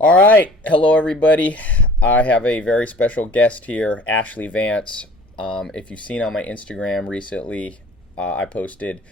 All right. Hello, everybody. I have a very special guest here, Ashlee Vance. If you've seen on my Instagram recently, I posted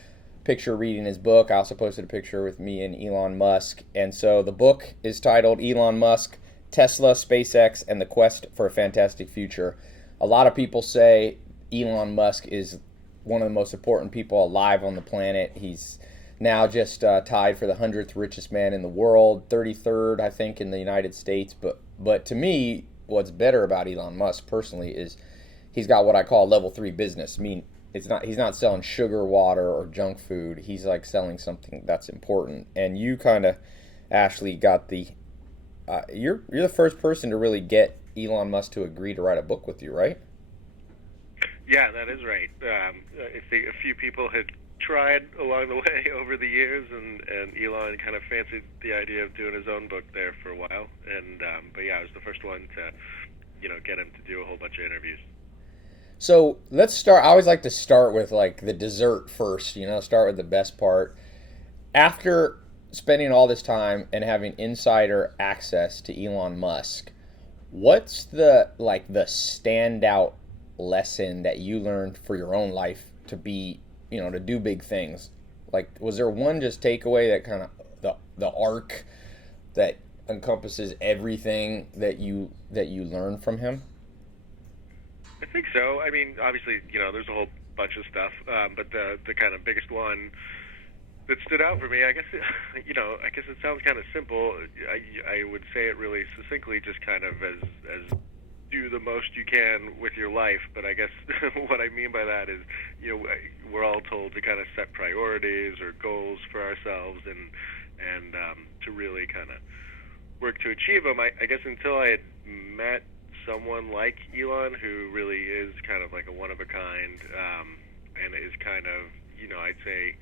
a picture reading his book. I also posted a picture with me and Elon Musk. And so the book is titled Elon Musk, Tesla, SpaceX, and the Quest for a Fantastic Future. A lot of people say Elon Musk is one of the most important people alive on the planet. He's now just tied for the 100th richest man in the world, 33rd, I think, in the United States. But to me, what's better about Elon Musk personally is he's got what I call level 3 business. I mean, he's not selling sugar water or junk food. He's like selling something that's important. And you kind of, Ashlee, got the you're the first person to really get Elon Musk to agree to write a book with you, right? Yeah, that is right. I think a few people had tried along the way over the years, and Elon kind of fancied the idea of doing his own book there for a while. But yeah, I was the first one to, get him to do a whole bunch of interviews. So let's start. I always like to start with like the dessert first, start with the best part. After spending all this time and having insider access to Elon Musk, what's the standout lesson that you learned for your own life to be, to do big things? Like, was there one just takeaway that kind of the arc that encompasses everything that you learned from him? I think so. I mean, obviously, there's a whole bunch of stuff, but the kind of biggest one that stood out for me, I guess, I guess it sounds kind of simple. I would say it really succinctly, just kind of as do the most you can with your life. But I guess what I mean by that is, we're all told to kind of set priorities or goals for ourselves, and to really kind of work to achieve them. I guess until I had met someone like Elon, who really is kind of like a one of a kind, and is kind of, I'd say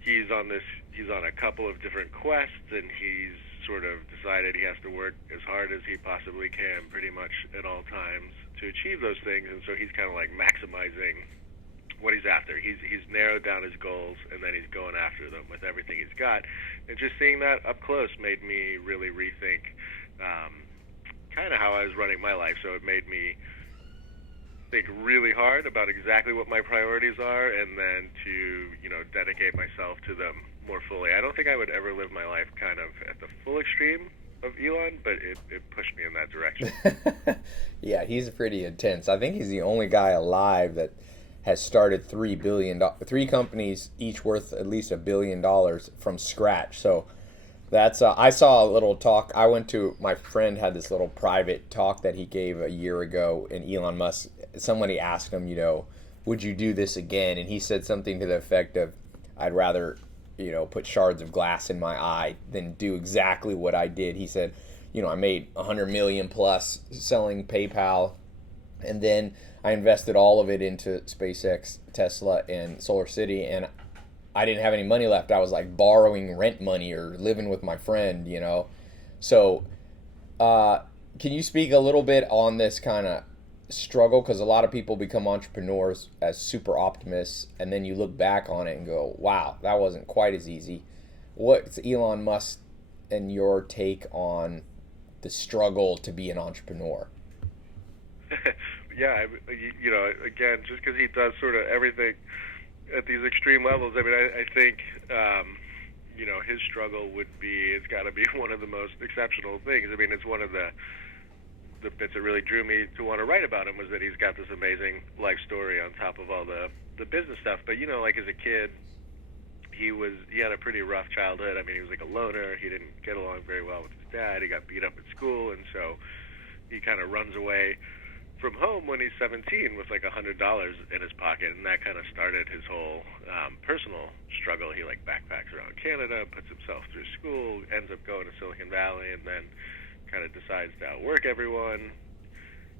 he's on a couple of different quests, and he's sort of decided he has to work as hard as he possibly can pretty much at all times to achieve those things. And so he's kind of like maximizing what he's after. He's narrowed down his goals, and then he's going after them with everything he's got. And just seeing that up close made me really rethink kind of how I was running my life. So it made me think really hard about exactly what my priorities are, and then to dedicate myself to them more fully. I don't think I would ever live my life kind of at the full extreme of Elon, but it pushed me in that direction. Yeah, he's pretty intense. I think he's the only guy alive that has started three companies, each worth at least $1 billion from scratch. So that's I saw a little talk. I went to my friend had this little private talk that he gave a year ago, and Elon Musk. Somebody asked him, would you do this again? And he said something to the effect of, I'd rather, put shards of glass in my eye than do exactly what I did. He said, I made 100 million plus selling PayPal, and then I invested all of it into SpaceX, Tesla, and Solar City, and I didn't have any money left. I was like borrowing rent money or living with my friend. So, can you speak a little bit on this kind of struggle? Because a lot of people become entrepreneurs as super optimists, and then you look back on it and go, wow, that wasn't quite as easy. What's Elon Musk and your take on the struggle to be an entrepreneur? Yeah, again, just because he does sort of everything at these extreme levels, I mean, I think, his struggle would be, it's got to be one of the most exceptional things. I mean, it's one of the bits that really drew me to want to write about him was that he's got this amazing life story on top of all the business stuff. But, like as a kid, he had a pretty rough childhood. I mean, he was like a loner. He didn't get along very well with his dad. He got beat up at school, and so he kind of runs away from home when he's 17 with like $100 in his pocket, and that kind of started his whole personal struggle. He like backpacks around Canada, puts himself through school, ends up going to Silicon Valley, and then kind of decides to outwork everyone.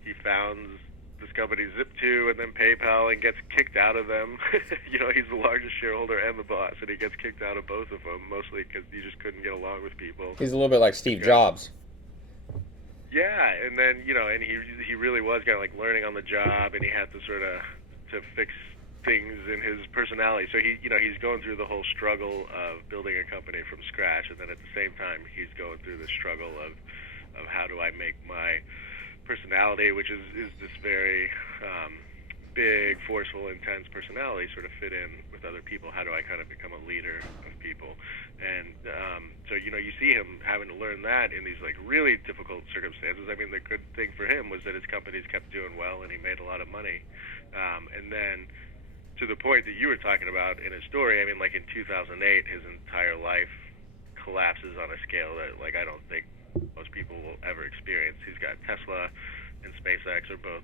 He founds this company Zip2 and then PayPal and gets kicked out of them. He's the largest shareholder and the boss, and he gets kicked out of both of them, mostly because he just couldn't get along with people. He's a little bit like Steve Jobs. Yeah, and then and he really was kind of like learning on the job, and he had to sort of to things in his personality. So he's going through the whole struggle of building a company from scratch, and then at the same time he's going through the struggle of how do I make my personality, which is this very big, forceful, intense personality, sort of fit in with other people. How do I kind of become a leader of people? And so you see him having to learn that in these like really difficult circumstances. I mean, the good thing for him was that his companies kept doing well, and he made a lot of money. And then to the point that you were talking about in his story, I mean, like in 2008, his entire life collapses on a scale that like I don't think most people will ever experience. He's got Tesla and SpaceX are both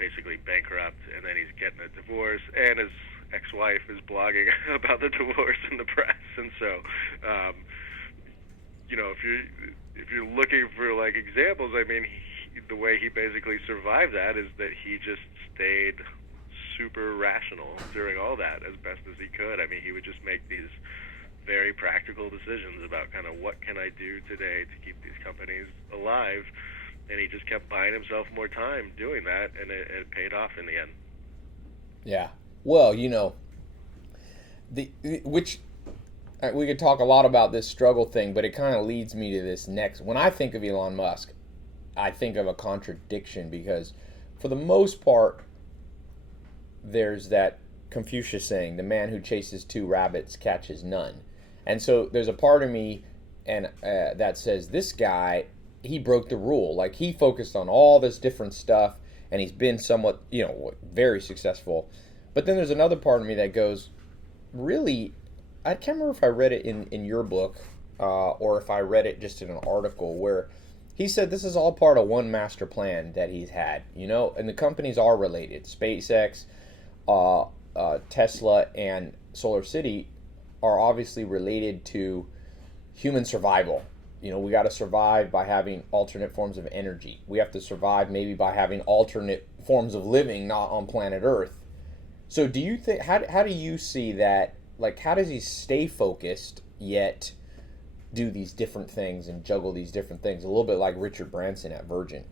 basically bankrupt, and then he's getting a divorce, and his ex-wife is blogging about the divorce in the press. And so, if you're looking for like examples, I mean, the way he basically survived that is that he just stayed super rational during all that as best as he could. I mean, he would just make these very practical decisions about kind of what can I do today to keep these companies alive, and he just kept buying himself more time doing that, and it paid off in the end. Yeah. Well, we could talk a lot about this struggle thing, but it kind of leads me to this next. When I think of Elon Musk, I think of a contradiction, because for the most part, there's that Confucius saying, the man who chases two rabbits catches none. And so there's a part of me that says, this guy, he broke the rule. Like, he focused on all this different stuff, and he's been somewhat, very successful. But then there's another part of me that goes, really, I can't remember if I read it in your book or if I read it just in an article where he said this is all part of one master plan that he's had, and the companies are related. SpaceX, Tesla, and Solar City are obviously related to human survival. We got to survive by having alternate forms of energy. We have to survive maybe by having alternate forms of living not on planet Earth. So do you think, how do you see that? Like, how does he stay focused yet do these different things and juggle these different things? A little bit like Richard Branson at Virgin.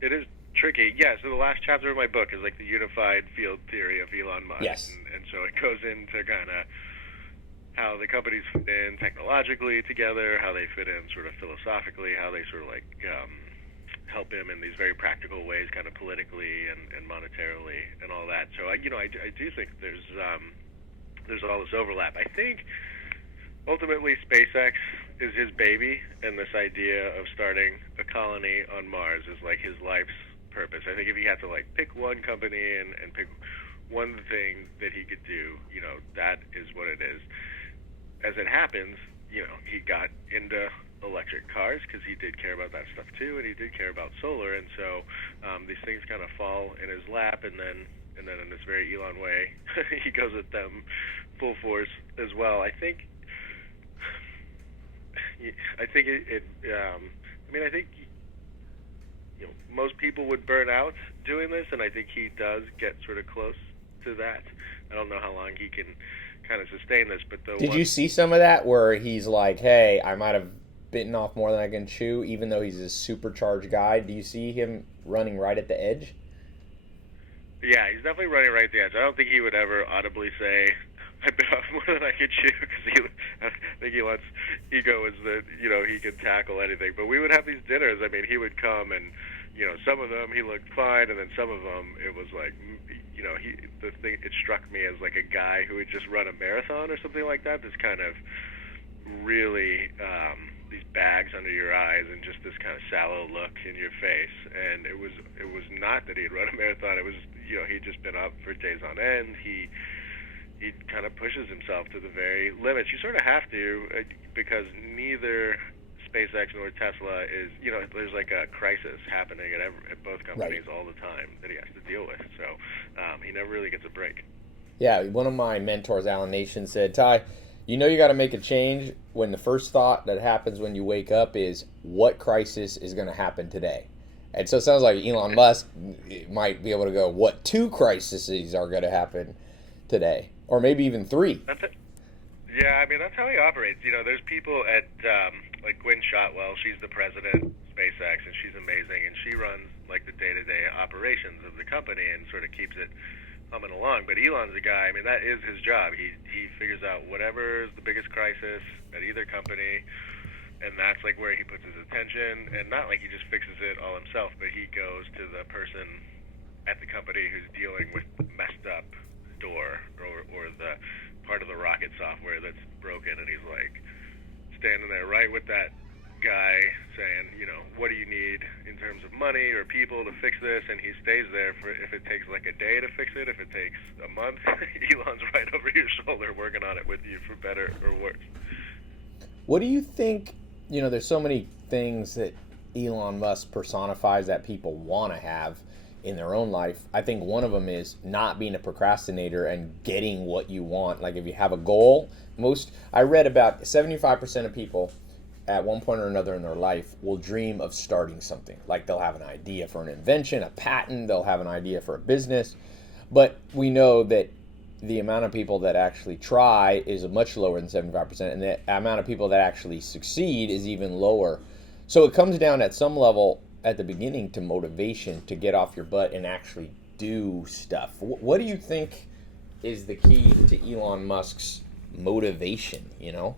It is tricky. Yeah, so the last chapter of my book is like the unified field theory of Elon Musk. Yes. And so it goes into kind of how the companies fit in technologically together, how they fit in sort of philosophically, how they sort of like help him in these very practical ways, kind of politically and monetarily and all that. So I do think there's all this overlap. I think ultimately SpaceX is his baby, and this idea of starting a colony on Mars is like his life's purpose. I think if he had to like pick one company and pick one thing that he could do, that is what it is. As it happens, he got into electric cars because he did care about that stuff too, and he did care about solar, and so these things kind of fall in his lap, and then in this very Elon way, he goes at them full force as well. I think most people would burn out doing this, and I think he does get sort of close to that. I don't know how long he can kind of sustain this, but did you see some of that where he's like, hey, I might have bitten off more than I can chew, even though he's a supercharged guy? Do you see him running right at the edge? Yeah, he's definitely running right at the edge. I don't think he would ever audibly say, I bit off more than I could chew, because I think Elon's ego is that, he could tackle anything. But we would have these dinners. I mean, he would come, and, some of them he looked fine, and then some of them it was like, it struck me as like a guy who had just run a marathon or something like that. This kind of really, these bags under your eyes and just this kind of sallow look in your face. And it was not that he had run a marathon. It was, he'd just been up for days on end. He kind of pushes himself to the very limits. You sort of have to, because neither SpaceX nor Tesla is, there's like a crisis happening at both companies all the time that he has to deal with. So he never really gets a break. Yeah, one of my mentors, Alan Nation, said, Tai, you got to make a change when the first thought that happens when you wake up is, what crisis is going to happen today? And so it sounds like Elon Musk might be able to go, what 2 crises are going to happen today? Or maybe even 3. Yeah, I mean, that's how he operates. There's people at, like Gwynne Shotwell, she's the president of SpaceX, and she's amazing, and she runs, like, the day-to-day operations of the company and sort of keeps it humming along. But Elon's a guy. I mean, that is his job. He figures out whatever is the biggest crisis at either company, and that's like where he puts his attention. And not like he just fixes it all himself, but he goes to the person at the company who's dealing with the messed up door or the part of the rocket software that's broken, and he's like standing there right with that guy saying, you know, what do you need in terms of money or people to fix this? And he stays there for, if it takes like a day to fix it, if it takes a month, Elon's right over your shoulder working on it with you for better or worse. What do you think? You know, there's so many things that Elon Musk personifies that people want to have in their own life. I think one of them is not being a procrastinator and getting what you want. Like if you have a goal, I read about 75% of people at one point or another in their life will dream of starting something. Like they'll have an idea for an invention, a patent, they'll have an idea for a business. But we know that the amount of people that actually try is much lower than 75%, and the amount of people that actually succeed is even lower. So it comes down at some level at the beginning to motivation to get off your butt and actually do stuff. What do you think is the key to Elon Musk's motivation, you know?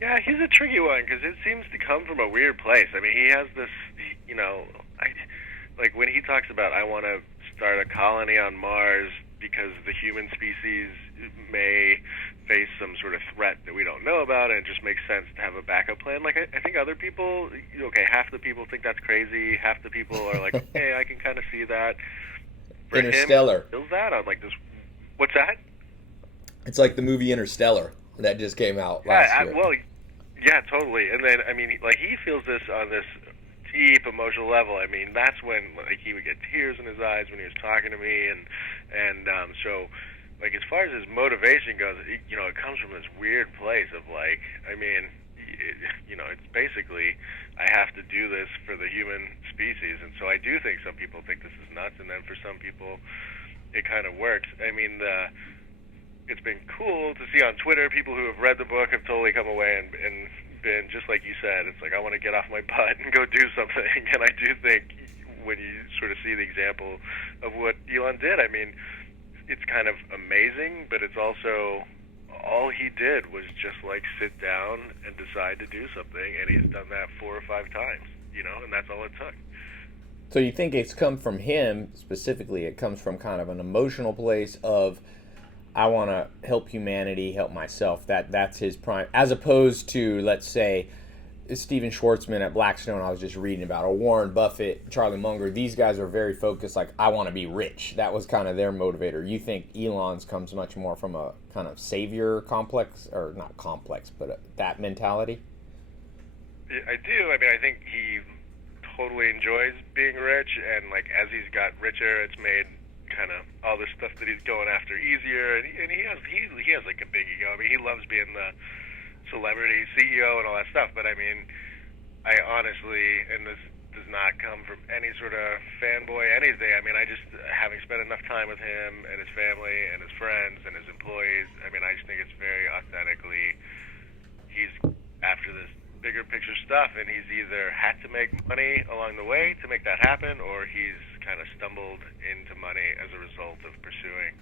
Yeah, he's a tricky one because it seems to come from a weird place. I mean, he has this, you know, like when he talks about, I want to start a colony on Mars because the human species may face some sort of threat that we don't know about, and it just makes sense to have a backup plan. Like, I think other people, okay, half the people think that's crazy, half the people are like, okay, I can kind of see that. For Interstellar. him, he feels that on like this. What's that? It's like the movie Interstellar that just came out last year. Well, yeah, totally. And then, I mean, like he feels this on this deep emotional level. I mean, that's when like he would get tears in his eyes when he was talking to me, and so like as far as his motivation goes, you know, it comes from this weird place of like, I mean, you know, it's basically I have to do this for the human species, and so I do think some people think this is nuts, and then for some people it kind of works. I mean, it's been cool to see on Twitter people who have read the book have totally come away and been just like you said. It's like I want to get off my butt and go do something, and I do think when you sort of see the example of what Elon did, I mean, it's kind of amazing, but it's also all he did was just like sit down and decide to do something, and he's done that 4 or 5 times, you know, and that's all it took. So you think it's come from him specifically? It comes from kind of an emotional place of I want to help humanity, help myself. That's his prime, as opposed to, let's say, Stephen Schwartzman at Blackstone. I was just reading about, or Warren Buffett, Charlie Munger. These guys are very focused. Like I want to be rich. That was kind of their motivator. You think Elon's comes much more from a kind of savior complex, or not complex, but that mentality? I do. I mean, I think he totally enjoys being rich, and like as he's got richer, it's made kind of all this stuff that he's going after easier, and he has like a big ego. I mean, he loves being the celebrity CEO and all that stuff. But I mean, I honestly, and this does not come from any sort of fanboy anything. I mean, I just having spent enough time with him and his family and his friends and his employees. I mean, I just think it's very authentically he's after this bigger picture stuff, and he's either had to make money along the way to make that happen, or he's kind of stumbled into money as a result of pursuing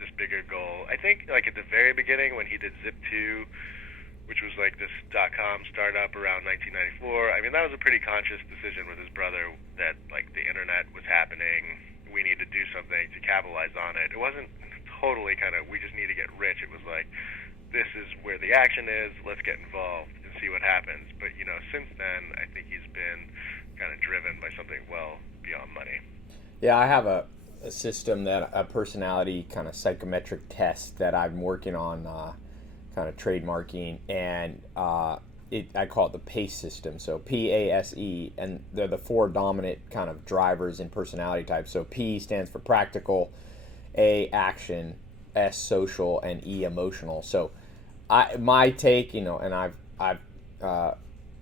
this bigger goal. I think like at the very beginning when he did Zip2, which was like this .com startup around 1994, I mean, that was a pretty conscious decision with his brother that like the internet was happening, we need to do something to capitalize on it. It wasn't totally kind of we just need to get rich. It was like, this is where the action is, let's get involved and see what happens. But you know, since then I think he's been kind of driven by something well beyond money. Yeah, I have a system, that a personality kind of psychometric test that I'm working on kind of trademarking, and I call it the PACE system. So PASE, and they're the 4 dominant kind of drivers in personality types. So P stands for practical, A action, S social, and E emotional. So my take, you know, and I've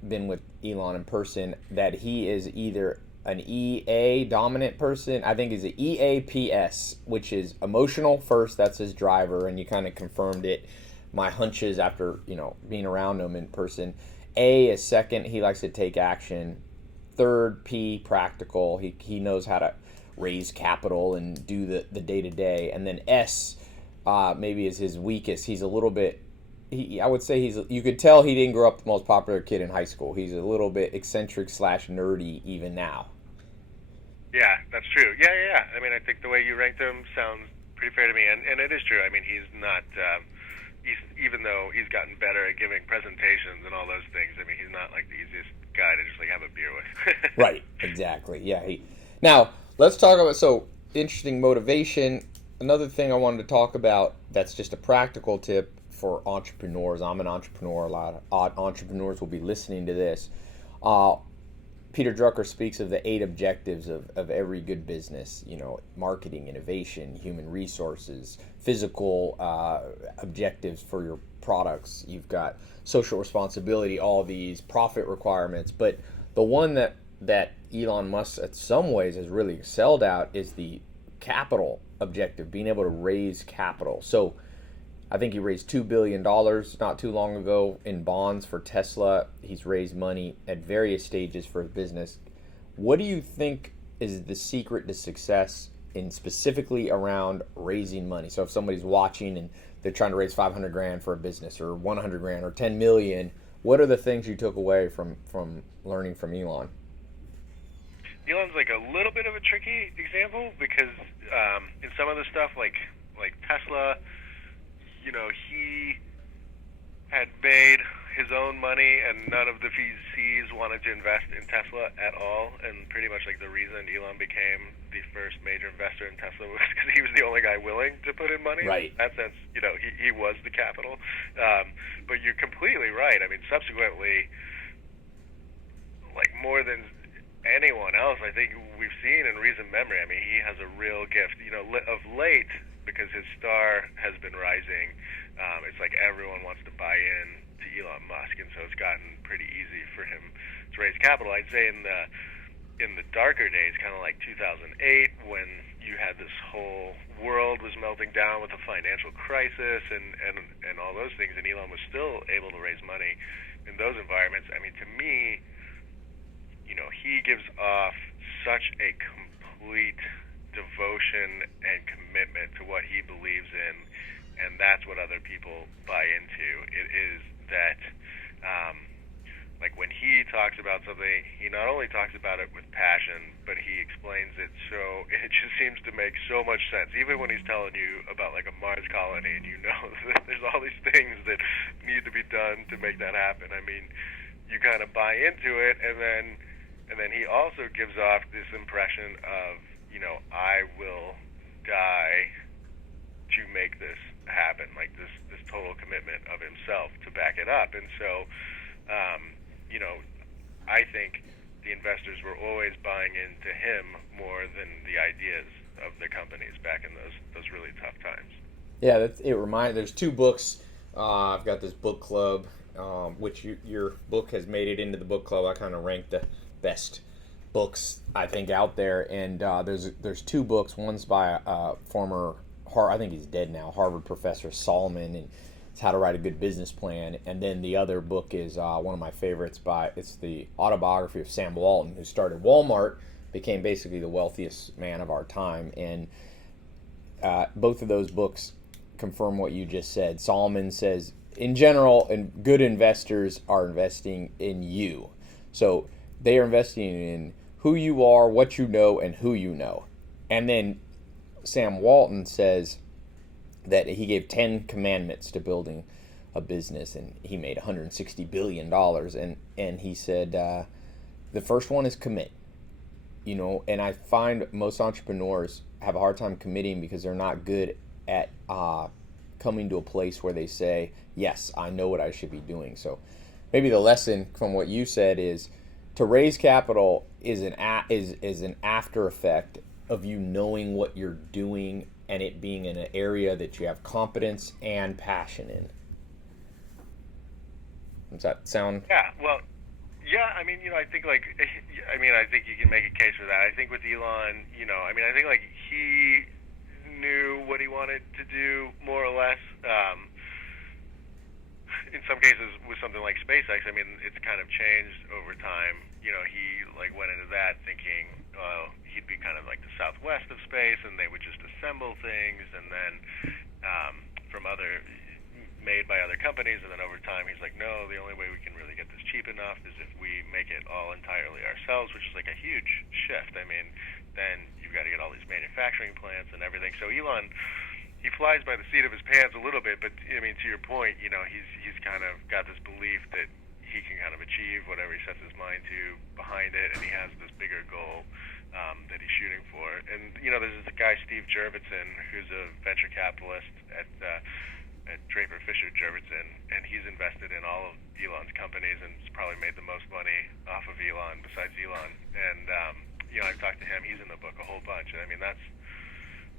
been with Elon in person, that he is either an EA dominant person. I think he's an EAPS, which is emotional first. That's his driver, and you kind of confirmed it. My hunches after, you know, being around him in person. A is second. He likes to take action. Third, P, practical. He knows how to raise capital and do the day-to-day. And then S maybe is his weakest. He's a little bit, I would say you could tell he didn't grow up the most popular kid in high school. He's a little bit eccentric / nerdy even now. Yeah, that's true. Yeah. I mean, I think the way you ranked him sounds pretty fair to me, and it is true. I mean, he's not, even though he's gotten better at giving presentations and all those things, I mean, he's not like the easiest guy to just like have a beer with. Right, exactly. Yeah. Now, let's talk about, interesting motivation. Another thing I wanted to talk about that's just a practical tip for entrepreneurs. I'm an entrepreneur. A lot of entrepreneurs will be listening to this. Peter Drucker speaks of the 8 objectives of every good business, marketing, innovation, human resources, physical objectives for your products. You've got social responsibility, all these profit requirements. But the one that Elon Musk, in some ways, has really excelled at is the capital objective, being able to raise capital. So I think he raised $2 billion not too long ago in bonds for Tesla. He's raised money at various stages for his business. What do you think is the secret to success in specifically around raising money? So if somebody's watching and they're trying to raise 500 grand for a business, or 100 grand, or 10 million, what are the things you took away from learning from Elon? Elon's like a little bit of a tricky example because in some of the stuff like Tesla, he had made his own money, and none of the VCs wanted to invest in Tesla at all. And pretty much like the reason Elon became the first major investor in Tesla was because he was the only guy willing to put in money. Right. In that sense, he was the capital. But you're completely right. I mean, subsequently, like more than anyone else, I think we've seen in recent memory. I mean, he has a real gift. Of late, because his star has been rising, it's like everyone wants to buy in to Elon Musk, and so it's gotten pretty easy for him to raise capital. I'd say in the darker days, kind of like 2008, when you had this whole world was melting down with a financial crisis and all those things, and Elon was still able to raise money in those environments. I mean, to me, he gives off such a complete devotion and commitment to what he believes in, and that's what other people buy into. It is that, like when he talks about something, he not only talks about it with passion, but he explains it so it just seems to make so much sense. Even when he's telling you about like a Mars colony, and that there's all these things that need to be done to make that happen. I mean, you kind of buy into it, and then he also gives off this impression of, I will die to make this happen, like this total commitment of himself to back it up. And so, I think the investors were always buying into him more than the ideas of the companies back in those really tough times. Yeah, there's 2 books. I've got this book club, which your book has made it into the book club. I kind of ranked the best books I think out there, and there's 2 books. One's by a former I think he's dead now, Harvard professor Solomon, and it's How to Write a Good Business Plan. And then the other book is one of my favorites it's the autobiography of Sam Walton, who started Walmart, became basically the wealthiest man of our time. And both of those books confirm what you just said. Solomon says, in general, and good investors are investing in you. So they are investing in who you are, what you know, and who you know. And then Sam Walton says that he gave 10 commandments to building a business, and he made $160 billion. And he said the first one is commit. And I find most entrepreneurs have a hard time committing because they're not good at coming to a place where they say, yes, I know what I should be doing. So maybe the lesson from what you said is to raise capital is an after effect of you knowing what you're doing and it being in an area that you have competence and passion in. Does that sound? Yeah, well, yeah, I mean, I think I think you can make a case for that. I think with Elon, I think like he knew what he wanted to do more or less. in some cases with something like SpaceX, I mean, it's kind of changed over time. He like went into that thinking, he'd be kind of like the Southwest of space, and they would just assemble things, and then from other made by other companies, and then over time he's like, no, the only way we can really get this cheap enough is if we make it all entirely ourselves, which is like a huge shift. I mean, then you've got to get all these manufacturing plants and everything. So Elon, he flies by the seat of his pants a little bit, but I mean, to your point, he's kind of got this belief that he can kind of achieve whatever he sets his mind to behind it, and he has this bigger goal that he's shooting for. And there's this guy Steve Jurvetson, who's a venture capitalist at Draper Fisher Jurvetson, and he's invested in all of Elon's companies and has probably made the most money off of Elon besides Elon. And I've talked to him. He's in the book a whole bunch. And I mean, that's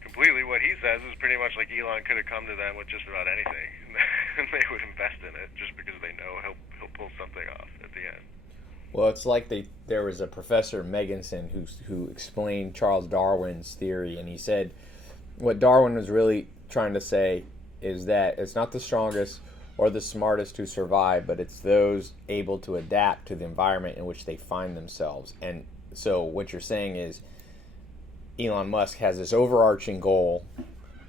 completely what he says is pretty much like Elon could have come to them with just about anything, and they would invest in it just because they know he'll pull something off at the end. Well, it's like there was a professor, Megginson, who explained Charles Darwin's theory, and he said what Darwin was really trying to say is that it's not the strongest or the smartest who survive, but it's those able to adapt to the environment in which they find themselves. And so what you're saying is Elon Musk has this overarching goal,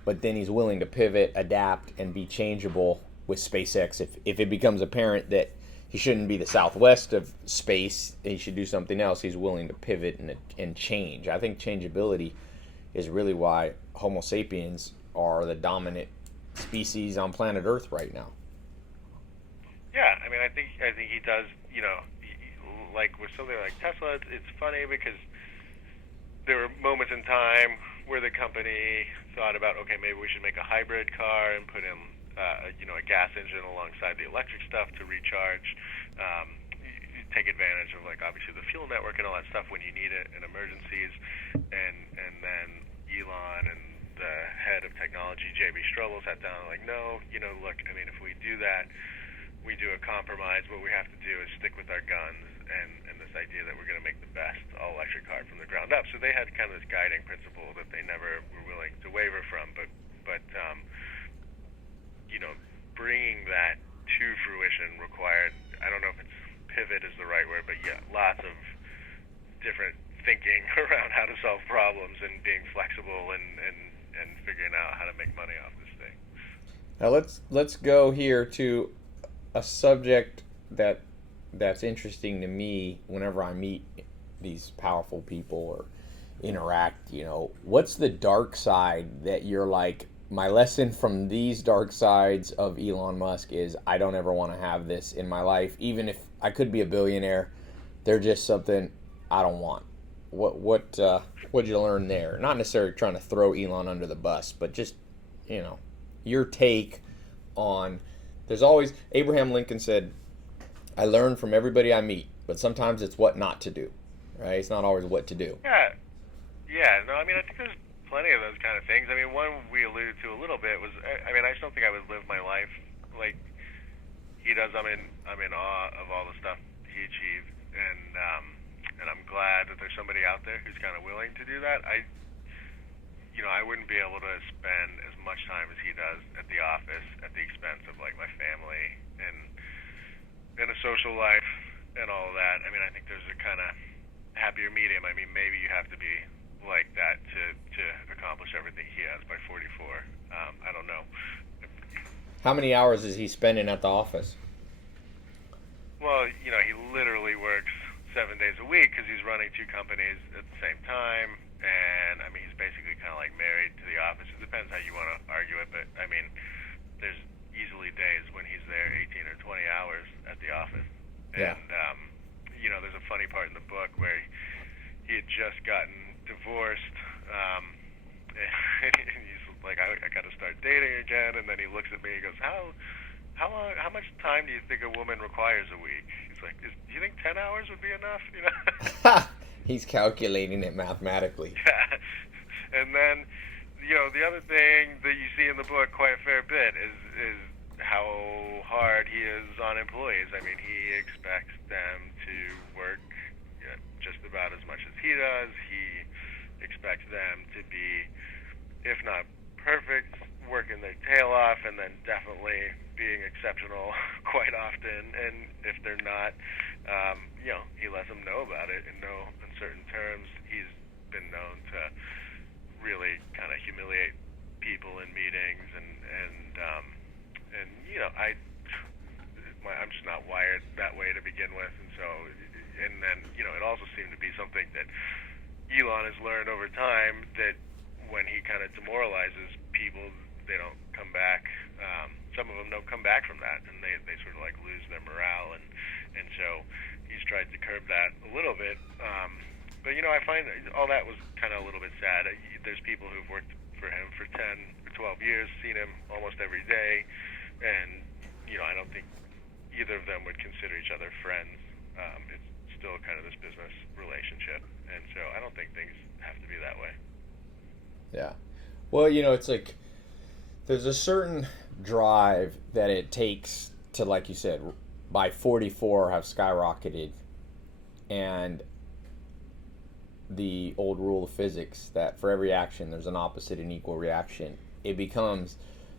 but then he's willing to pivot, adapt, and be changeable with SpaceX. If it becomes apparent that he shouldn't be the Southwest of space, he should do something else, he's willing to pivot and change. I think changeability is really why Homo sapiens are the dominant species on planet Earth right now. Yeah, I mean, I think he does. Like with something like Tesla, it's funny because there were moments in time where the company thought about, okay, maybe we should make a hybrid car and put in, a gas engine alongside the electric stuff to recharge. You take advantage of, like, obviously the fuel network and all that stuff when you need it in emergencies, and then Elon and the head of technology, J.B. Strobel, sat down and like, no, look, I mean, if we do that, we do a compromise. What we have to do is stick with our guns and this idea that we're going to make the best all-electric car from the ground up. So they had kind of this guiding principle that they never were willing to waver from. But bringing that to fruition required, I don't know if it's pivot is the right word, but yeah, lots of different thinking around how to solve problems and being flexible and figuring out how to make money off this thing. Now let's go here to a subject that's interesting to me whenever I meet these powerful people or interact. What's the dark side that you're like, my lesson from these dark sides of Elon Musk is I don't ever want to have this in my life, even if I could be a billionaire. They're just something I don't want. What'd you learn there? Not necessarily trying to throw Elon under the bus, but just your take on. There's always, Abraham Lincoln said, I learn from everybody I meet, but sometimes it's what not to do, right? It's not always what to do. Yeah. No, I mean, I think there's plenty of those kind of things. I mean, one we alluded to a little bit was, I mean, I just don't think I would live my life like he does. I'm in awe of all the stuff he achieved, and I'm glad that there's somebody out there who's kind of willing to do that. I wouldn't be able to spend as much time as he does at the office at the expense of like my family and a social life and all of that. I mean, I think there's a kind of happier medium. I mean, maybe you have to be like that to accomplish everything he has by 44. I don't know. How many hours is he spending at the office? Well, he literally works 7 days a week because he's running two companies at the same time. And, I mean, he's basically kind of like married to the office. It depends how you want to argue it, but, I mean, there's easily days when he's there 18 or 20 hours at the office. Yeah. And, there's a funny part in the book where he had just gotten divorced, and he's like, I got to start dating again, and then he looks at me and he goes, how much time do you think a woman requires a week? He's like, do you think 10 hours would be enough? He's calculating it mathematically. Yeah. And then, the other thing that you see in the book quite a fair bit is how hard he is on employees. I mean, he expects them to work just about as much as he does. He expects them to be, if not perfect, working their tail off, and then definitely being exceptional quite often, and if they're not, he lets them know about it in no uncertain terms. He's been known to really kind of humiliate people in meetings, and I'm just not wired that way to begin with, and so, and then it also seemed to be something that Elon has learned over time, that when he kind of demoralizes people, they don't come back. Some of them don't come back from that, and they sort of like lose their morale, and so he's tried to curb that a little bit. But I find all that was kind of a little bit sad. There's people who've worked for him for 10 or 12 years, seen him almost every day, and I don't think either of them would consider each other friends. It's still kind of this business relationship, and so I don't think things have to be that way. Yeah. Well, it's like there's a certain drive that it takes to, like you said, by 44 have skyrocketed, and the old rule of physics that for every action there's an opposite and equal reaction. It becomes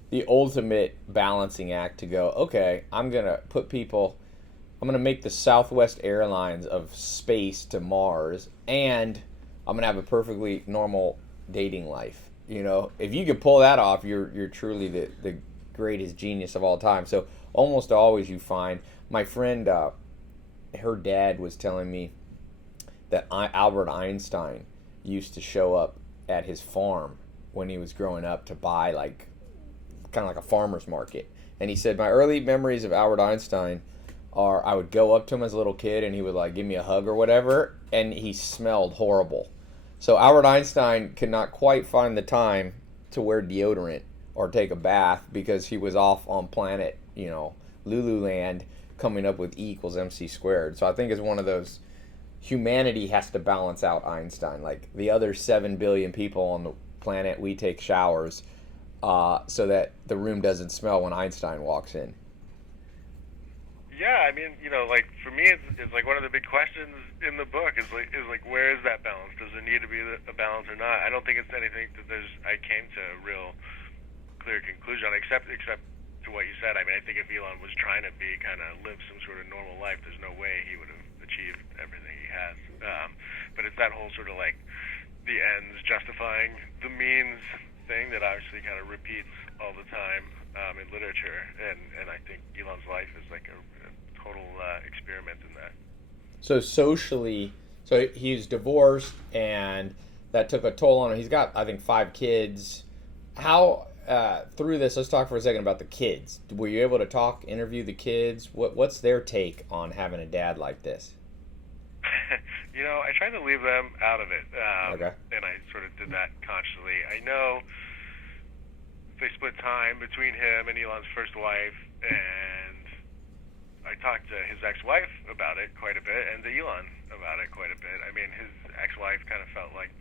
the ultimate balancing act to go, okay, I'm going to make the Southwest Airlines of space to Mars, and I'm going to have a perfectly normal dating life. If you could pull that off, you're truly the greatest genius of all time. So almost always you find, my friend, her dad was telling me that Albert Einstein used to show up at his farm when he was growing up to buy kind of like a farmer's market. And he said, my early memories of Albert Einstein are I would go up to him as a little kid and he would give me a hug or whatever, and he smelled horrible. So Albert Einstein could not quite find the time to wear deodorant or take a bath because he was off on planet, Lululand, coming up with E = MC squared. So I think it's one of those, humanity has to balance out Einstein. Like the other 7 billion people on the planet, we take showers so that the room doesn't smell when Einstein walks in. Yeah, I mean, for me, it's like one of the big questions in the book is where is that balance? Does there need to be a balance or not? I don't think it's anything that I came to a real clear conclusion on, except to what you said. I mean, I think if Elon was trying to live some sort of normal life, there's no way he would have achieved everything he has. But it's that whole sort of the ends justifying the means thing that obviously kind of repeats all the time in literature, and I think Elon's life is like a total experiment in that. So socially, he's divorced, and that took a toll on him. He's got, I think, 5 kids. How through this, let's talk for a second about the kids. Were you able to interview the kids? What's their take on having a dad like this? I tried to leave them out of it, Okay. And I sort of did that consciously. I know they split time between him and Elon's first wife, and I talked to his ex-wife about it quite a bit, and to Elon about it quite a bit. I mean, his ex-wife kind of felt like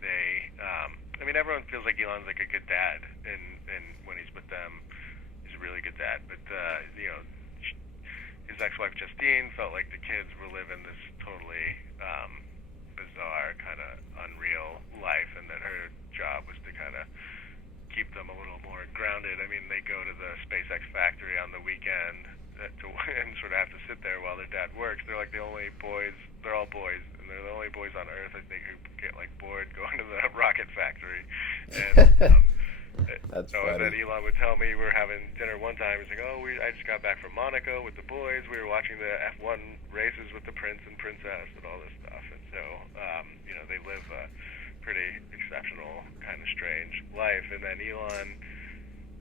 everyone feels like Elon's like a good dad, and when he's with them, he's a really good dad. But his ex-wife Justine felt like the kids were living this totally bizarre, kind of unreal life, and that her job was to kind of keep them a little more grounded. I mean, they go to the SpaceX factory on the weekend and sort of have to sit there while their dad works. They're like the only boys. They're all boys, and they're the only boys on Earth, I think, who get bored going to the rocket factory. And That's so funny. then Elon would tell me, we were having dinner one time. He's like, I just got back from Monaco with the boys. We were watching the F1 races with the prince and princess and all this stuff. And so, they live a pretty exceptional, kind of strange life. And then Elon,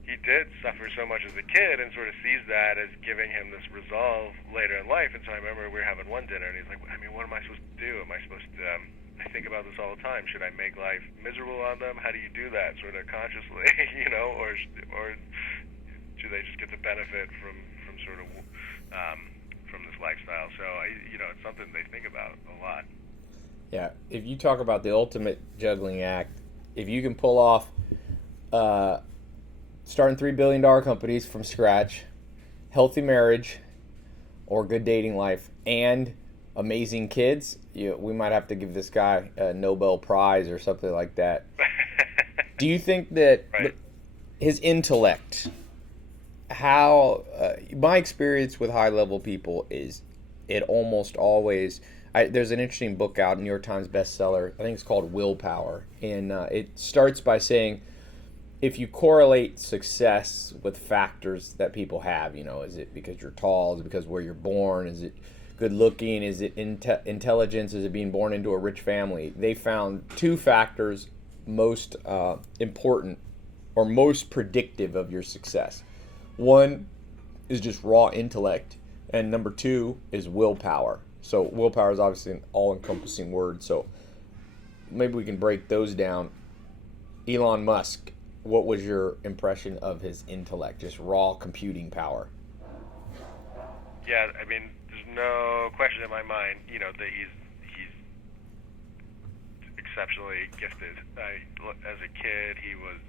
he did suffer so much as a kid and sort of sees that as giving him this resolve later in life. And so I remember we were having one dinner, and he's like, I mean, what am I supposed to do? Am I supposed to... I think about this all the time. Should I make life miserable on them? How do you do that sort of consciously, or do they just get the benefit from sort of from this lifestyle? So it's something they think about a lot. Yeah, if you talk about the ultimate juggling act, if you can pull off starting $3 billion companies from scratch, healthy marriage, or good dating life, and amazing kids, we might have to give this guy a Nobel Prize or something like that. Do you think that Right. his intellect how my experience with high level people is it almost always there's an interesting book out, New York Times bestseller. I think it's called Willpower, and it starts by saying if you correlate success with factors that people have, is it because you're tall? Is it because where you're born? Is it good looking? Is it intelligence? Is it being born into a rich family? They found two factors most important or most predictive of your success. One is just raw intellect, and number two is willpower. So willpower is obviously an all-encompassing word. So maybe we can break those down. Elon Musk, what was your impression of his intellect, just raw computing power? Yeah, I mean, there's no question in my mind, that he's exceptionally gifted. As a kid, he was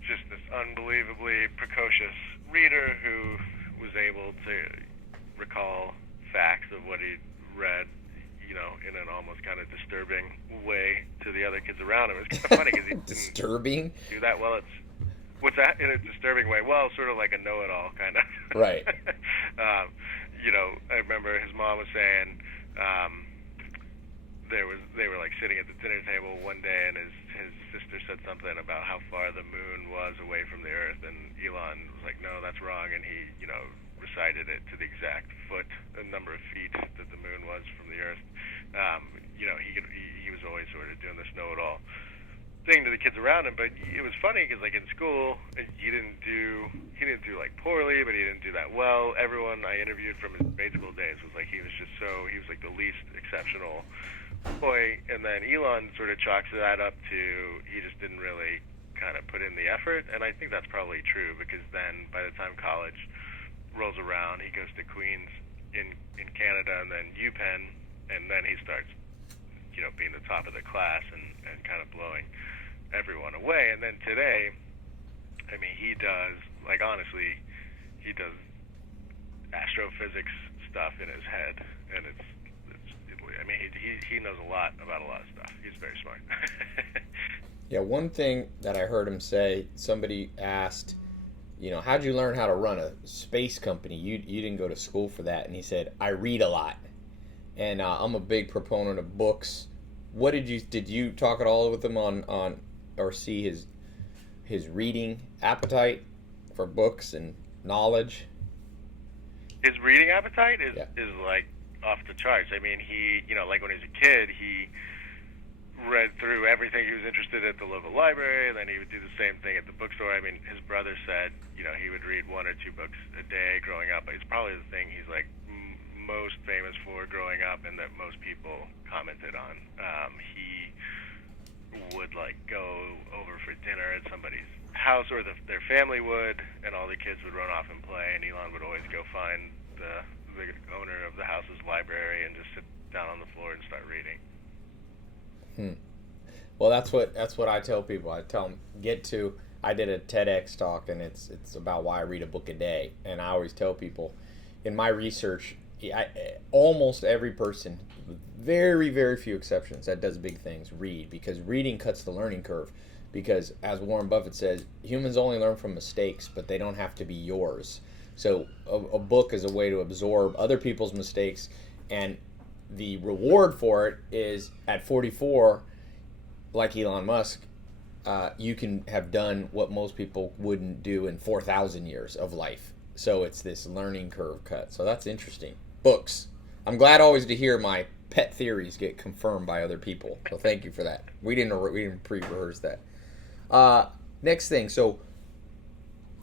just this unbelievably precocious reader who was able to recall facts of what he'd read, in an almost kind of disturbing way to the other kids around him. It's kind of funny because he disturbing? didn't do that well. What's that? In a disturbing way? Well, sort of like a know-it-all kind of. Right. I remember his mom was saying they were like sitting at the dinner table one day, and his sister said something about how far the moon was away from the Earth, and Elon was like, "No, that's wrong," and he recited it to the exact the number of feet that the moon was from the Earth. He was always sort of doing this know-it-all thing to the kids around him, but it was funny because like in school he didn't do like poorly, but he didn't do that well. Everyone I interviewed from his grade school days was like he was like the least exceptional boy, and then Elon sort of chalks that up to he just didn't really kind of put in the effort, and I think that's probably true because then by the time college rolls around, he goes to Queens in Canada and then UPenn, and then he starts being the top of the class and kind of blowing everyone away. And then today, I mean, he does astrophysics stuff in his head, and he knows a lot about a lot of stuff. He's very smart. Yeah, one thing that I heard him say, somebody asked, how'd you learn how to run a space company? You didn't go to school for that. And he said, I read a lot. And I'm a big proponent of books. Did you talk at all with him on or see his reading appetite for books and knowledge? His reading appetite is Yeah. like off the charts. I mean, he, like when he was a kid, he read through everything he was interested in at the local library, and then he would do the same thing at the bookstore. I mean, his brother said, he would read 1 or 2 books a day growing up. It's probably the thing he's like most famous for growing up, and that most people commented on. He would like go over for dinner at somebody's house, or their family would, and all the kids would run off and play, and Elon would always go find the owner of the house's library and just sit down on the floor and start reading. Well, that's what I tell people. I tell them I did a TEDx talk, and it's about why I read a book a day, and I always tell people in my research, almost every person, very very few exceptions, that does big things read, because reading cuts the learning curve. Because as Warren Buffett says, humans only learn from mistakes, but they don't have to be yours. So a book is a way to absorb other people's mistakes, and the reward for it is at 44, like Elon Musk, you can have done what most people wouldn't do in 4,000 years of life. So it's this learning curve cut. So that's interesting. Books. I'm glad always to hear my pet theories get confirmed by other people. So thank you for that. We didn't pre-rehearse that. Next thing. So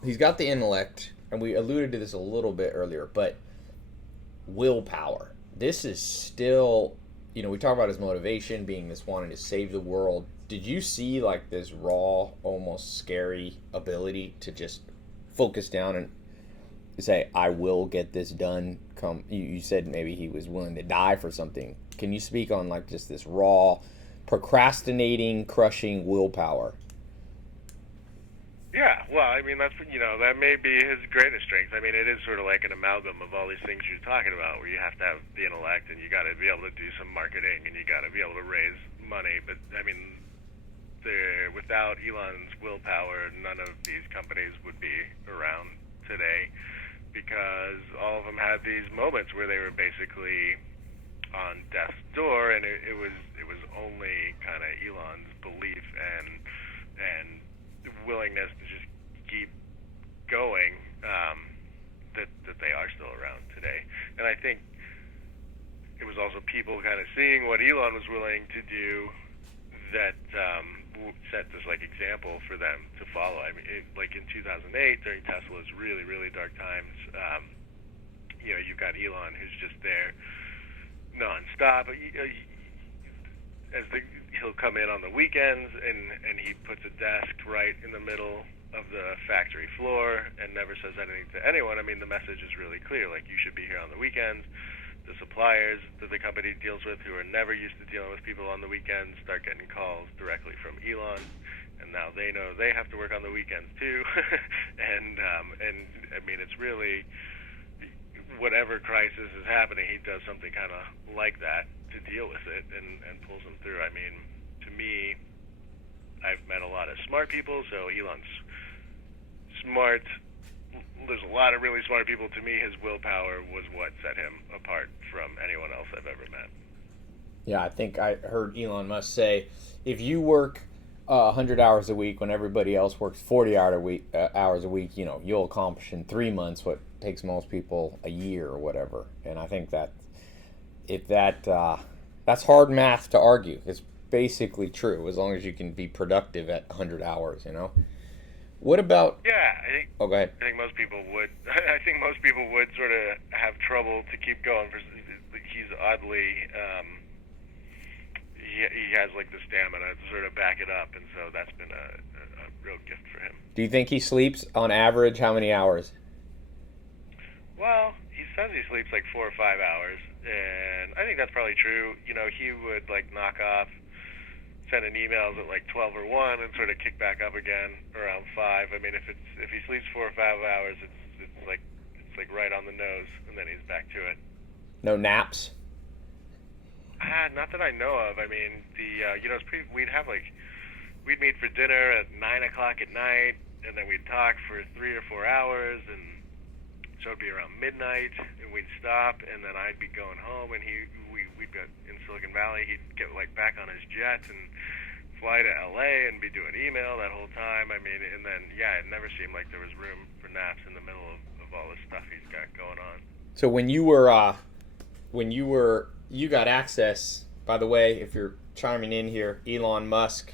he's got the intellect, and we alluded to this a little bit earlier, but willpower. This is still, we talk about his motivation being this wanting to save the world. Did you see like this raw, almost scary ability to just focus down and say, I will get this done? You said maybe he was willing to die for something. Can you speak on like just this raw, procrastinating, crushing willpower? Yeah, well, I mean, that may be his greatest strength. I mean, it is sort of like an amalgam of all these things you're talking about, where you have to have the intellect, and you got to be able to do some marketing, and you got to be able to raise money. But I mean, without Elon's willpower, none of these companies would be around today, because all of them had these moments where they were basically on death's door, and it was only kind of Elon's belief and willingness to just keep going that they are still around today. And I think it was also people kind of seeing what Elon was willing to do that set this like example for them to follow. I mean, like in 2008 during Tesla's really, really dark times, you've got Elon who's just there nonstop. He'll come in on the weekends and he puts a desk right in the middle of the factory floor and never says anything to anyone. I mean, the message is really clear. Like, you should be here on the weekends. The suppliers that the company deals with, who are never used to dealing with people on the weekends, start getting calls directly from Elon, and now they know they have to work on the weekends too. and I mean, it's really, whatever crisis is happening, he does something kind of like that to deal with it and pulls them through. I mean, to me, I've met a lot of smart people, so Elon's smart. There's a lot of really smart people. To me, his willpower was what set him apart from anyone else I've ever met. Yeah, I think I heard Elon Musk say, if you work 100 hours a week when everybody else works 40 hours a week, you'll accomplish in 3 months what takes most people a year or whatever. And I think that that's hard math to argue. It's basically true as long as you can be productive at 100 hours. What about? Yeah, go ahead. I think most people would. I think most people would sort of have trouble to keep going. He's oddly, he has like the stamina to sort of back it up, and so that's been a real gift for him. Do you think he sleeps on average how many hours? Well, he says he sleeps like 4 or 5 hours, and I think that's probably true. He would like knock off sending emails at like 12 or 1 and sort of kick back up again around 5. I mean, if he sleeps 4 or 5 hours, it's like right on the nose, and then he's back to it. No naps? Not that I know of. I mean, we'd meet for dinner at 9 o'clock at night, and then we'd talk for 3 or 4 hours, and so it'd be around midnight, and we'd stop, and then I'd be going home, and we'd go in Silicon Valley. He'd get like back on his jet and fly to LA and be doing email that whole time. I mean, and then it never seemed like there was room for naps in the middle of all this stuff he's got going on. So when you got access, by the way, if you're chiming in here, Elon Musk,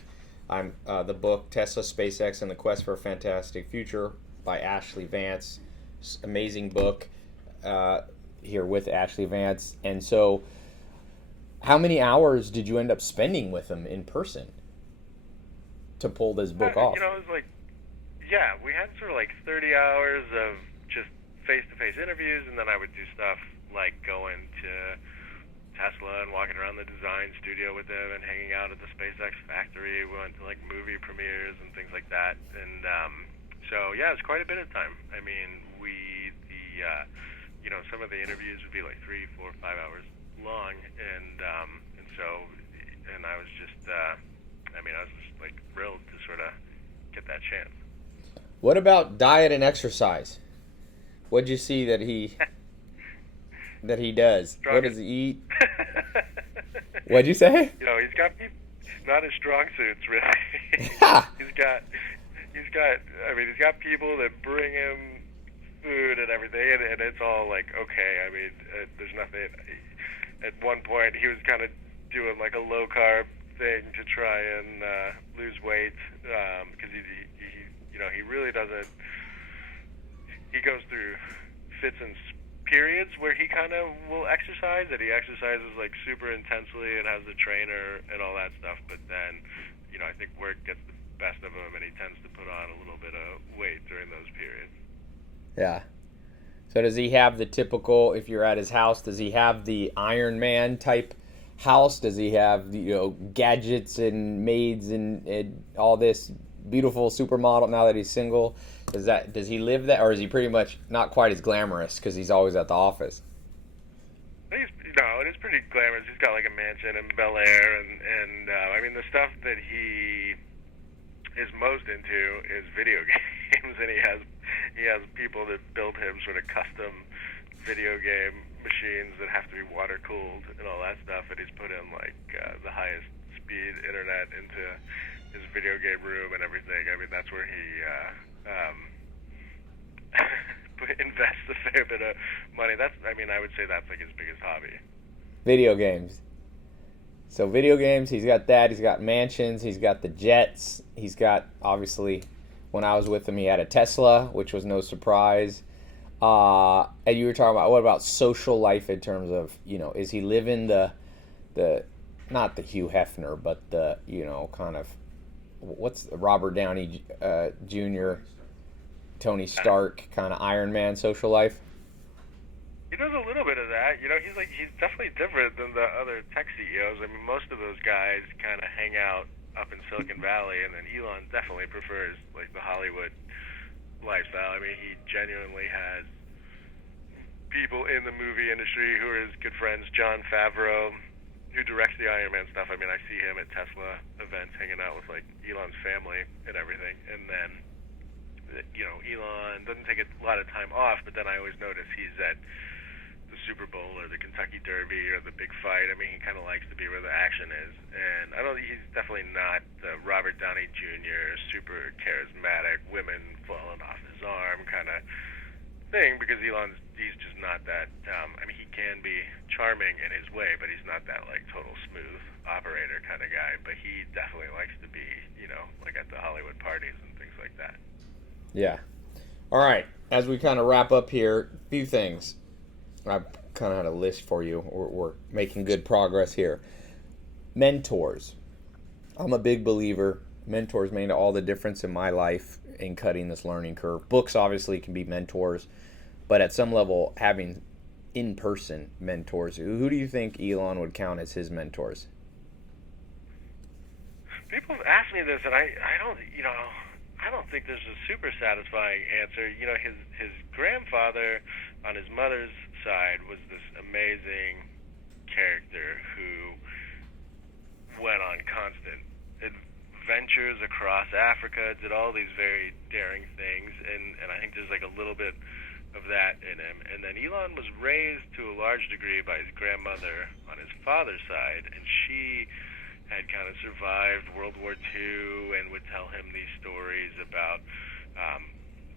I'm the book Tesla, SpaceX, and the Quest for a Fantastic Future by Ashlee Vance. Amazing book here with Ashlee Vance. And so how many hours did you end up spending with him in person to pull this book off? It was like, we had sort of like 30 hours of just face-to-face interviews, and then I would do stuff like going to Tesla and walking around the design studio with him and hanging out at the SpaceX factory. We went to like movie premieres and things like that. And so, it was quite a bit of time. I mean, some of the interviews would be like 3, 4, 5 hours long, and I was just, I was just like thrilled to sort of get that chance. What about diet and exercise? What'd you see that he does? Strong. What does he eat? What'd you say? He's got not his strong suits really. He's got people that bring him food and everything, and it's all like, okay. I mean, there's nothing. At one point, he was kind of doing like a low carb thing to try and lose weight, because he really doesn't. He goes through fits and periods where he kind of will exercise, and he exercises like super intensely and has a trainer and all that stuff. But then, I think work gets the best of him, and he tends to put on a little bit of weight during those periods. Yeah. So does he have the typical, if you're at his house, does he have the Iron Man type house? Does he have gadgets and maids and all this beautiful supermodel now that he's single? Does he live that, or is he pretty much not quite as glamorous because he's always at the office? It is pretty glamorous. He's got like a mansion in Bel Air, and I mean the stuff that he is most into is video games, and he has people that build him sort of custom video game machines that have to be water cooled and all that stuff, and he's put in like the highest speed internet into his video game room and everything. I mean, that's where he invests a fair bit of money. I would say that's like his biggest hobby. Video games. So video games, he's got that. He's got mansions. He's got the jets. He's got, obviously, when I was with him, he had a Tesla, which was no surprise. And you were talking about, what about social life in terms of, is he living the not the Hugh Hefner, but the, kind of, what's the Robert Downey Jr., Tony Stark kind of Iron Man social life? He does a little bit of that. He's definitely different than the other tech CEOs. I mean, most of those guys kind of hang out up in Silicon Valley, and then Elon definitely prefers like the Hollywood lifestyle. I mean, he genuinely has people in the movie industry who are his good friends. Jon Favreau, who directs the Iron Man stuff. I mean, I see him at Tesla events hanging out with like Elon's family and everything. And then, Elon doesn't take a lot of time off, but then I always notice he's at the Super Bowl or the Kentucky Derby or the big fight. I mean, he kind of likes to be where the action is. And I don't think he's definitely not the Robert Downey Jr., super charismatic, women falling off his arm kind of thing, because he's just not that. He can be charming in his way, but he's not that like total smooth operator kind of guy. But he definitely likes to be, like at the Hollywood parties and things like that. Yeah. All right. As we kind of wrap up here, a few things. I've kind of had a list for you. We're making good progress here. Mentors. I'm a big believer. Mentors made all the difference in my life in cutting this learning curve. Books obviously can be mentors, but at some level, having in-person mentors. Who do you think Elon would count as his mentors? People have asked me this, and I don't think there's a super satisfying answer. His grandfather on his mother's side was this amazing character who went on constant adventures across Africa, did all these very daring things, and I think there's like a little bit of that in him. And then Elon was raised to a large degree by his grandmother on his father's side, and she had kind of survived World War II and would tell him these stories about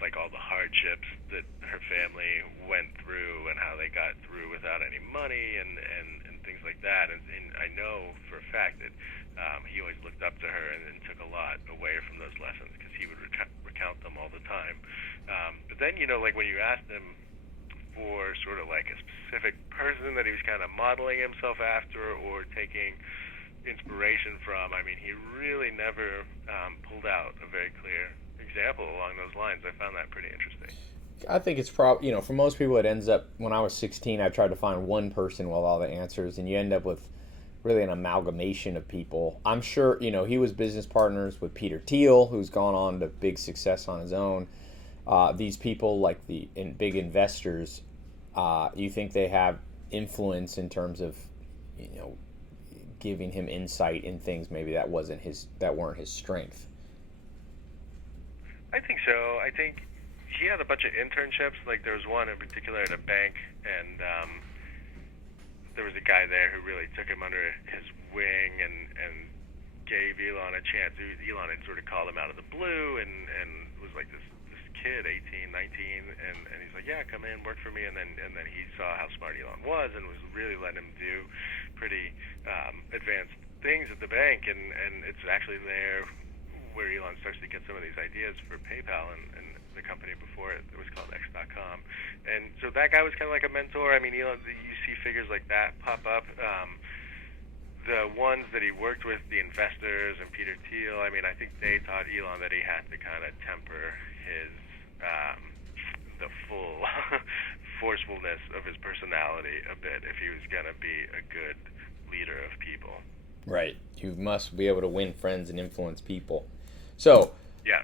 like all the hardships that her family went through and how they got through without any money and things like that. And I know for a fact that he always looked up to her and took a lot away from those lessons, because he would recount them all the time. But then, like when you asked him for sort of like a specific person that he was kind of modeling himself after or taking inspiration from, I mean, he really never pulled out a very clear example along those lines. I found that pretty interesting. I think it's probably, for most people it ends up, when I was 16, I tried to find one person with all the answers, and you end up with really an amalgamation of people. I'm sure, he was business partners with Peter Thiel, who's gone on to big success on his own. These people, like the big investors, you think they have influence in terms of, giving him insight in things maybe that weren't his strength? I think so. I think he had a bunch of internships. Like there was one in particular at a bank, and there was a guy there who really took him under his wing and gave Elon a chance. Elon had sort of called him out of the blue and was like this kid, 18, 19, and he's like, yeah, come in, work for me. And then he saw how smart Elon was and was really letting him do pretty advanced things at the bank. And it's actually there where Elon starts to get some of these ideas for PayPal and the company before it was called X.com. And so that guy was kind of like a mentor. I mean, Elon, you see figures like that pop up. The ones that he worked with, the investors and Peter Thiel, I mean, I think they taught Elon that he had to kind of temper his the full forcefulness of his personality a bit if he was going to be a good leader of people. Right. You must be able to win friends and influence people. So, yeah.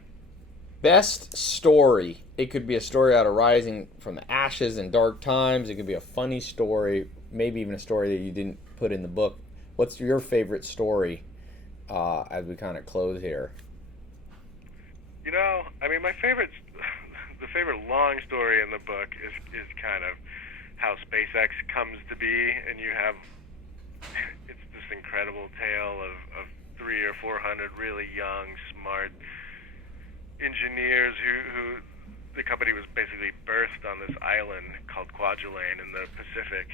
Best story. It could be a story out of rising from the ashes in dark times. It could be a funny story, maybe even a story that you didn't put in the book. What's your favorite story as we kind of close here? I mean, the favorite long story in the book is kind of how SpaceX comes to be, and you have it's this incredible tale of 300 or 400 really young, smart engineers who the company was basically birthed on this island called Kwajalein in the Pacific,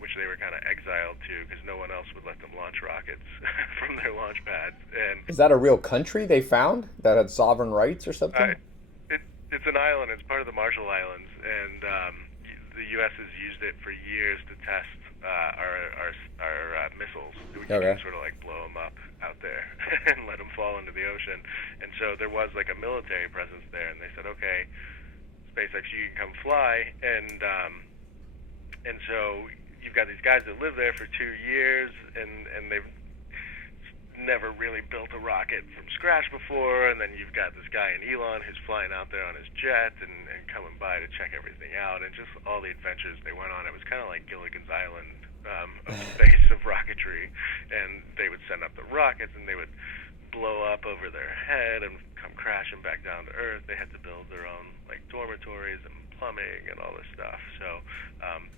which they were kind of exiled to because no one else would let them launch rockets from their launch pads. And Is that a real country they found that had sovereign rights or something? it's an island. It's part of the Marshall Islands, and the U.S. has used it for years to test our missiles. We can Okay. sort of like blow them up out there and let them fall into the ocean. And so there was like a military presence there, and they said, okay, SpaceX, you can come fly, and so you've got these guys that live there for 2 years, and they've never really built a rocket from scratch before, and then you've got this guy in Elon who's flying out there on his jet and coming by to check everything out, and just all the adventures they went on. It was kind of like Gilligan's Island of space, of rocketry, and they would send up the rockets, and they would blow up over their head and come crashing back down to Earth. They had to build their own like dormitories and plumbing and all this stuff. So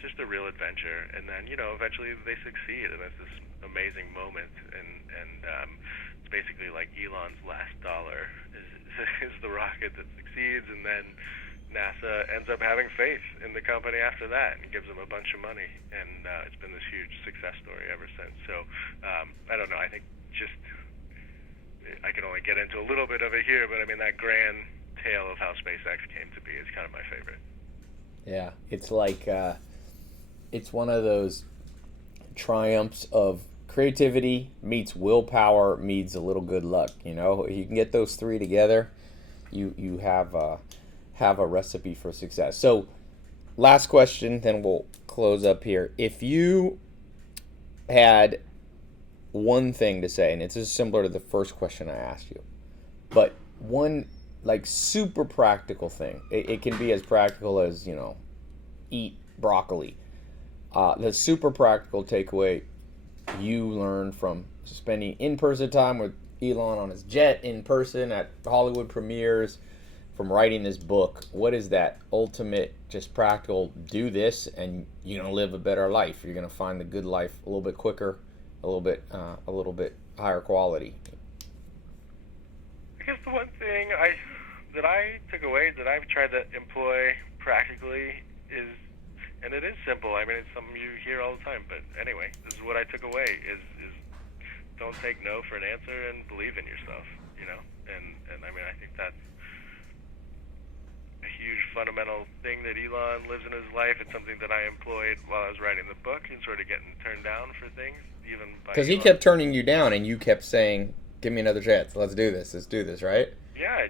just a real adventure. And then eventually they succeed, and it's this amazing moment. And it's basically like Elon's last dollar is the rocket that succeeds, and then NASA ends up having faith in the company after that and gives them a bunch of money. And it's been this huge success story ever since. So I don't know. I think just I can only get into a little bit of it here, but I mean that grand tale of how SpaceX came to be is kind of my favorite. Yeah, it's like it's one of those triumphs of creativity meets willpower meets a little good luck. You can get those three together, you have a recipe for success. So, last question, then we'll close up here. If you had one thing to say, and it's just similar to the first question I asked you, but one like super practical thing. It can be as practical as eat broccoli. The super practical takeaway you learned from spending in-person time with Elon on his jet, in person at Hollywood premieres, from writing this book. What is that ultimate, just practical? Do this, and you're gonna live a better life. You're gonna find the good life a little bit quicker, a little bit higher quality. I guess the one thing that I took away that I've tried to employ practically is, and it is simple. I mean, it's something you hear all the time, but anyway, this is what I took away: is don't take no for an answer and believe in yourself. And I mean, I think that's a huge fundamental thing that Elon lives in his life. It's something that I employed while I was writing the book and sort of getting turned down for things, even by Because he Elon. kept turning you down, and you kept saying, "Give me another chance. Let's do this. Right?" Yeah,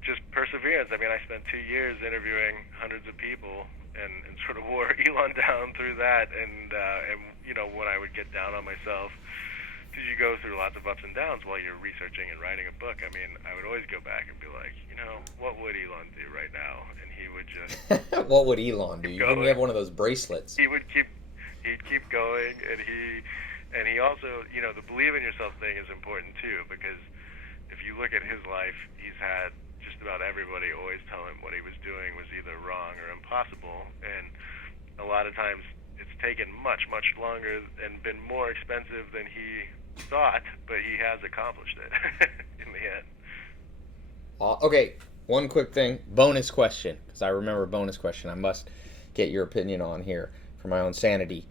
just perseverance. I mean, I spent 2 years interviewing hundreds of people and sort of wore Elon down through that. And when I would get down on myself, because you go through lots of ups and downs while you're researching and writing a book. I mean, I would always go back and be like, what would Elon do right now? And he would just What would Elon do? You going. wouldn't have one of those bracelets. He'd keep going, and he also, the believe in yourself thing is important too, because if you look at his life, he's had just about everybody always tell him what he was doing was either wrong or impossible, and a lot of times it's taken much, much longer and been more expensive than he thought, but he has accomplished it in the end. Okay, one quick thing. Bonus question, because I remember a bonus question I must get your opinion on here for my own sanity.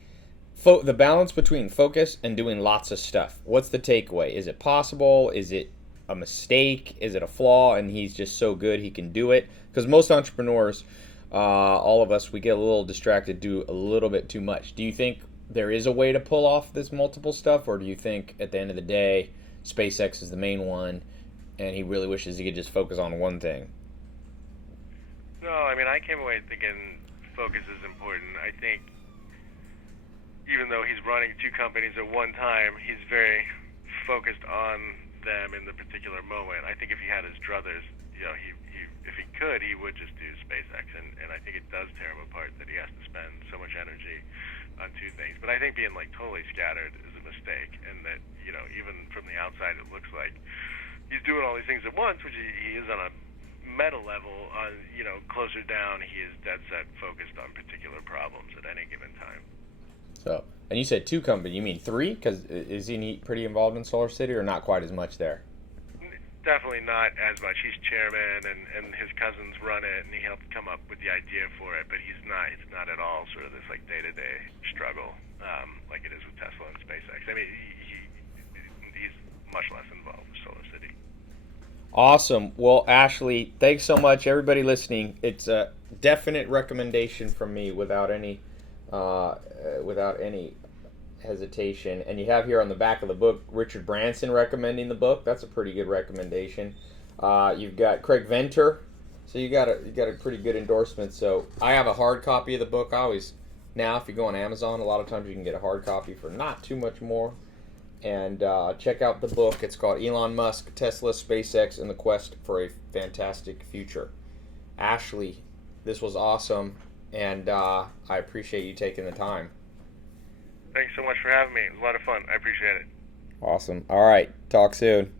The balance between focus and doing lots of stuff. What's the takeaway? Is it possible? Is it a mistake? Is it a flaw? And he's just so good he can do it? Because most entrepreneurs, all of us, we get a little distracted, do a little bit too much. Do you think there is a way to pull off this multiple stuff, or do you think at the end of the day, SpaceX is the main one, and he really wishes he could just focus on one thing? No, I mean, I came away thinking focus is important. I think even though he's running 2 companies at one time, he's very focused on them in the particular moment. I think if he had his druthers, if he could, he would just do SpaceX, and I think it does tear him apart that he has to spend so much energy on 2 things. But I think being totally scattered is a mistake, and that even from the outside it looks like he's doing all these things at once, which he is on a meta level. On closer down, he is dead set focused on particular problems at any given time. So, and you said 2 companies. You mean 3? Because is he pretty involved in Solar City, or not quite as much there? Definitely not as much. He's chairman, and his cousins run it, and he helped come up with the idea for it. But he's not. It's not at all sort of this like day-to-day struggle like it is with Tesla and SpaceX. I mean, he's much less involved with Solar City. Awesome. Well, Ashlee, thanks so much. Everybody listening, it's a definite recommendation from me without any hesitation. And you have here on the back of the book Richard Branson recommending the book. That's a pretty good recommendation. You've got Craig Venter, so you got a pretty good endorsement. So I have a hard copy of the book. Now if you go on Amazon, a lot of times you can get a hard copy for not too much more. And check out the book. It's called Elon Musk, Tesla, SpaceX, and the Quest for a Fantastic Future. Ashlee, this was awesome, and I appreciate you taking the time. Thanks so much for having me. It was a lot of fun. I appreciate it. Awesome. All right. Talk soon.